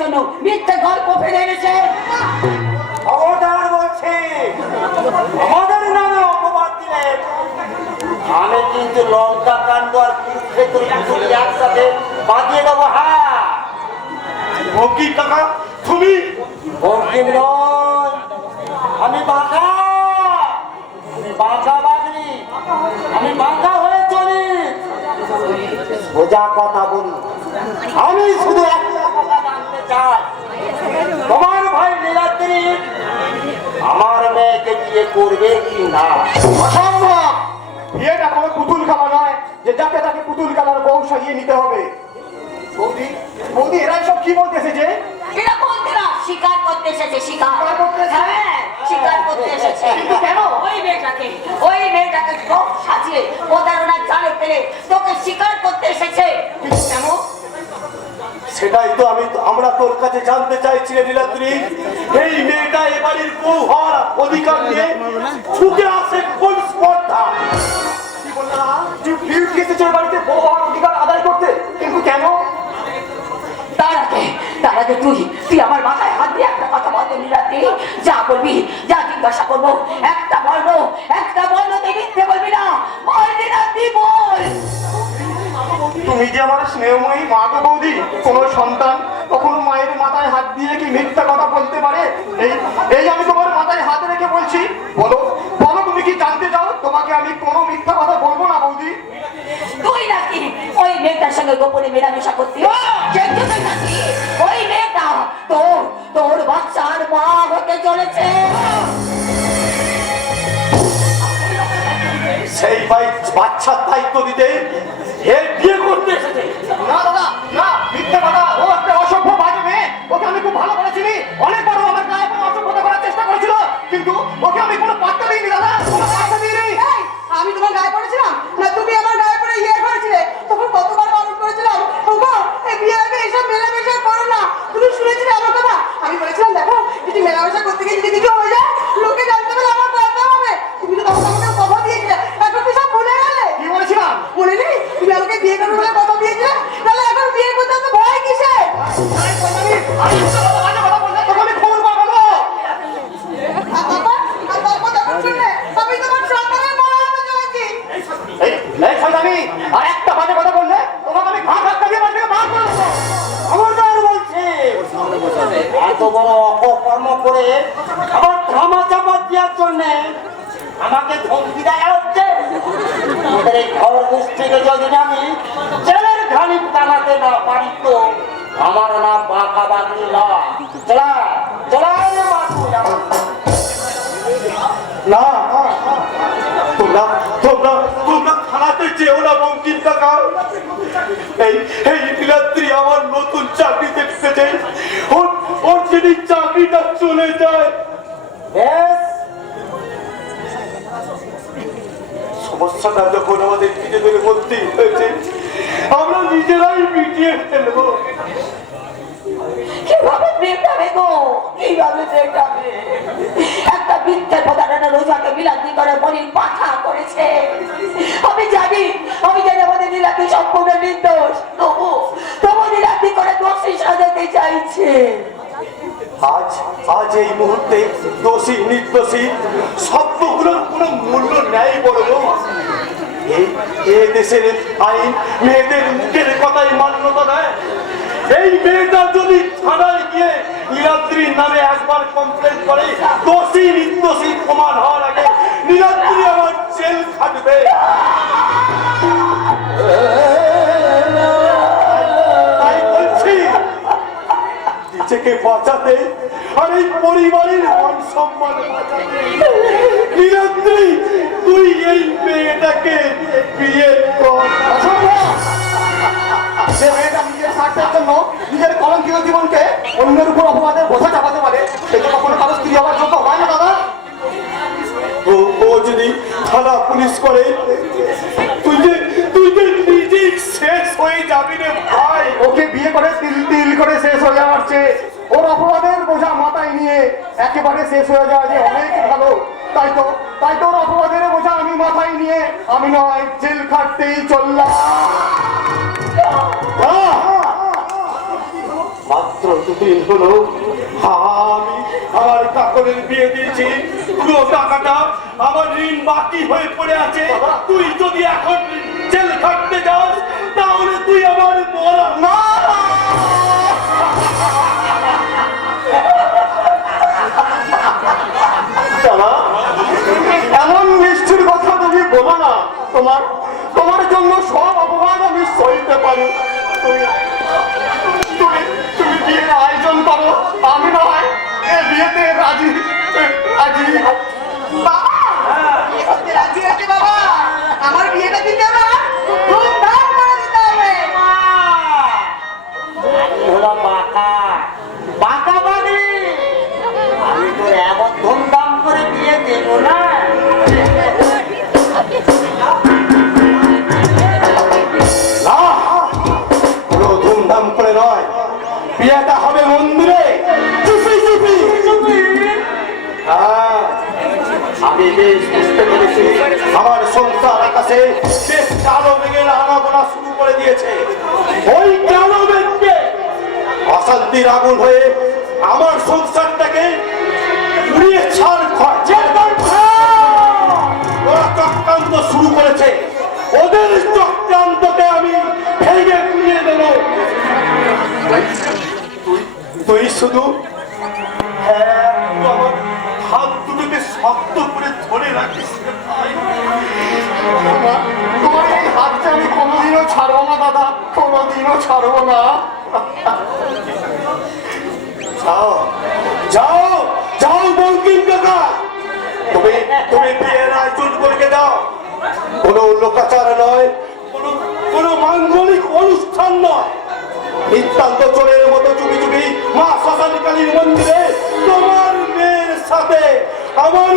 জন্য মিথ্যে গল্প ফেলে এনেছে। খবরদার বলছি, আমাদের নামে অপবাদ দিলে আমি কিন্তু লঙ্কা কাণ্ড আর কুরুক্ষেত্র একসাথে বাঁধিয়ে দেবো। হ্যাঁ বঙ্কিম কাকা, তুমি? বঙ্কিম নয়, আমি বাঁকা, আমি বাঁকা বাগনি, আমি বাঁকা হয়ে চলি। সোজা কথা বলি, আমি শুধু একটা কথা জানতে চাই, তোমার ভাই নীলাদ্রি আমার মেয়েকে বিয়ে করবে কি না? অসম্ভব! বিয়েটা কোনো পুতুল খেলা নয় যে যাকে তাকে পুতুল খেলার বউ সাজিয়ে নিতে হবে। বৌদি, বৌদি, এরা সব কি বলতেছে? যে এরা বলতে না, শিকার করতে এসেছে। শিকার করতে এসেছে? হ্যাঁ, শিকার করতে এসেছে। কিন্তু কেন? ওই মেয়েটাকে সব সাজিয়ে প্রতারণার জালে ফেলে তোকে শিকার করতে এসেছে। কিন্তু কেন? সেটাই তো আমরা তোর কাছে জানতে চাইছি রে নীলাদ্রি। এই মেয়েটা এ বাড়ির বউ হওয়ার অধিকার নিয়ে ছুটে আসে কোন স্পর্ধা? কি বললাম? তুই এসেছে এ বাড়িতে বউ হওয়ার অধিকার আদায় করতে, কিন্তু কেন? তার আগে তুই আমার মাথায় হাত দিয়ে একটা কথা বলতে নীলাদ্রি। যা বলবি, যা জিজ্ঞাসা করবো, একটা বর্ণ তুই মিথ্যে বলবি না। বল নীলাদ্রি, বল। তুমি যে আমার স্নেহময়ী মা গো বৌদি, কোন সন্তান কখনো মায়ের মাথায় হাত দিয়ে কি মিথ্যা কথা বলতে পারে? এই আমি তোমার মাথায় হাত রেখে বলছি, বলো বলো, তুমি কি জানতে চাও? তোমাকে আমি কোনো মিথ্যা কথা বলবো না বৌদি। তুই নাকি ওই মেয়েটার সঙ্গে গোপনে মেলামেশা করতি? ওই মেয়েটা তোর বাচ্চার মা হতে চলেছে। সেই বাচ্চার দায়িত্ব দিতে এর বিয়ে করতে এসেছে? না দাদা, না, মিথ্যা কথা। ও একটা অসভ্য বাজে মেয়ে। ওকে আমি খুব ভালো করে চিনি। অনেকবার ও আমার গায়ে অসভ্যতা করার চেষ্টা করেছিল, কিন্তু ওকে আমি কোনো পাত্তা দিইনি দাদা, কোনো পাত্তা দিইনি। আমি তোমার গায়ে পড়েছিলাম না? তুমি আমার গায়ে পড়ে ইয়ে করেছিলে, তখন কতবার বারণ করেছিলাম, ওগো এই বিয়ে আগে এসব মেলামেশা করো না। তুমি শুনেছিলে আমার কথা? আমি বলেছিলাম দেখো, যদি মেলামেশা করতে গিয়ে যদি কিছু হয়ে যায়, লোকে জানতে পারলে আমার দরকার হবে। তুমি তো তখন আমাকে কথা দিয়েছিলে, এখন কি সব ভুলে গেলে? কি বলেছিলাম? মনে নেই? তুমি আমাকে বিয়ে করবে বলে কথা দিয়েছিলে, তাহলে এখন বিয়ে করতে এত ভয় কিসের? আমি তোমার সন্তানের মা হতে চলেছি। আর একটা বাজে কথা বললে তোমাকে আমি ঘাট ধাক্কা দিয়ে বাড়ি থেকে বার করে দেবো। খবরদার বলছি, এত বড় অপকর্ম করে আবার ধামা চাপা দেওয়ার জন্য আমাকে ধমকি দেওয়া হচ্ছে। তোদের এই খবর গোষ্ঠীকে যদি আমি জেলের ঘানি টানাতে না পারি তো আমার নাম বাঁকা বাগনি নয়। চলা চলা রে বাবু, না, তোমরা তোমরা তোমরা থানাতে যেও না বঙ্কিম কাকা। এই নীলাদ্রি আমার নতুন চাকরিতে ঢুকেছে। ওর যদি চাকরিটা চলে যায়, বেশ, সমস্যাটা যখন আমাদের নিজেদের মধ্যেই হয়েছে, আমরা নিজেরাই মিটিয়ে ফেলবো। কিভাবে মেটাবে গো, কিভাবে মেটাবে? একটা মিথ্যে প্রতারণা রোজাকে বিলাতি করে বলির পাঠা করেছে। আমি জানি আমাদের নীলাদ্রি সম্পূর্ণ নির্দোষ, তবু নীলাদ্রি করে দোষী সাজাতে চাইছে। আজ এই মুহূর্তে দোষী নির্দোষী শব্দগুলোর কোনো মূল্য নেই বড়। এই দেশের আইন মেয়েদের মুখের কথাই মান্যতা দেয়। এই মেয়েটা যদি থানায় গিয়ে নীলাদ্রির নামে একবার কমপ্লেন করে, দোষী নির্দোষী প্রমাণ হওয়ার আগে নীলাদ্রি আমার জেল খাটবে। তাই বলছি, নিজেকে বাঁচাতে আর এই পরিবারের মান সম্মান বাঁচাতে নীলাদ্রি তুই এই মেয়েটাকে বিয়ে কর। যে মেয়েটা নিজের স্বার্থের জন্য নিজের কলঙ্কিত জীবনকে অন্যের উপর অপবাদের বোঝা চাপাতে পারে, সেটা কখনো কারো স্ত্রী হওয়ার যোগ্য হয় না দাদা। ও যদি থানা পুলিশ করে, তুই যে নিজেই শেষ হয়ে যাবি রে ভাই। ওকে বিয়ে করে তিল করে শেষ হয়ে যাওয়ার চেয়ে ওর অপরাধের বোঝা মাথায় নিয়ে একেবারে শেষ হয়ে যাওয়া যে অনেক ভালো। তাই তো ওর অপরাধের বোঝা আমি মাথায় নিয়ে আমি নয় জেল খাটতেই চললাম। মাত্র দুদিন হলো আমি আমার কাকরের বিয়ে দিয়েছি, পুরো টাকাটা আমার ঋণ বাকি হয়ে পড়ে আছে। তুই যদি এখন জেল খাটতে যাস তাহলে তুই আমার মরা না। দাদা, এমন মিষ্টির কথা তুমি বলো না। তোমার তোমার জন্য সব অপমান আমি সইতে পারি। তুমি তুমি তুমি বিয়ের আয়োজন করো, আমি না হয় এই বিয়েতে রাজি রাজি। বাবা বিয়ে করতে রাজি হয়েছে বাবা। আমার বিয়েটা দিতে আমার ধুমধাম করে দিতে হবে। আমি হলো বাঁকা বাঁকা বাড়ি, আমি তোর এমন ধুমধাম করে বিয়ে দেবো না। না, কোনো ধুমধাম করে নয়, বিয়েটা হবে মন্দিরে চুপি চুপি চুপি। হ্যাঁ, আমি বেশ বুঝতে পেরেছি আমার সংসার আকাশে বেশ কালো মেঘের আনাগোনা শুরু করে দিয়েছে। ওই কালো মেঘকে অশান্তির আগুন হয়ে আমার সংসারটাকে উড়িয়ে ছাড় ওরা চক্রান্ত শুরু করেছে। ওদের চক্রান্তকে আমি ভেঙে গুঁড়িয়ে দেব। তুই শুধু আমার হাত দুটোকে শক্ত করে ধরে রাখিস। তোমার এই হাতটা আমি কোনোদিনও ছাড়বো না দাদা, কোনোদিনও ছাড়বো না। যাও যাও যাও বঙ্কিম কাকা, তুমি তুমি বিয়ের আয়োজন করে যাও। কোনো লোকাচার নয়, কোনো মাঙ্গলিক অনুষ্ঠান নয়, নিতান্ত চোরের মতো চুপি চুপি মা শ্মশানী কালীর মন্দিরে তোমার মেয়ের সাথে আমার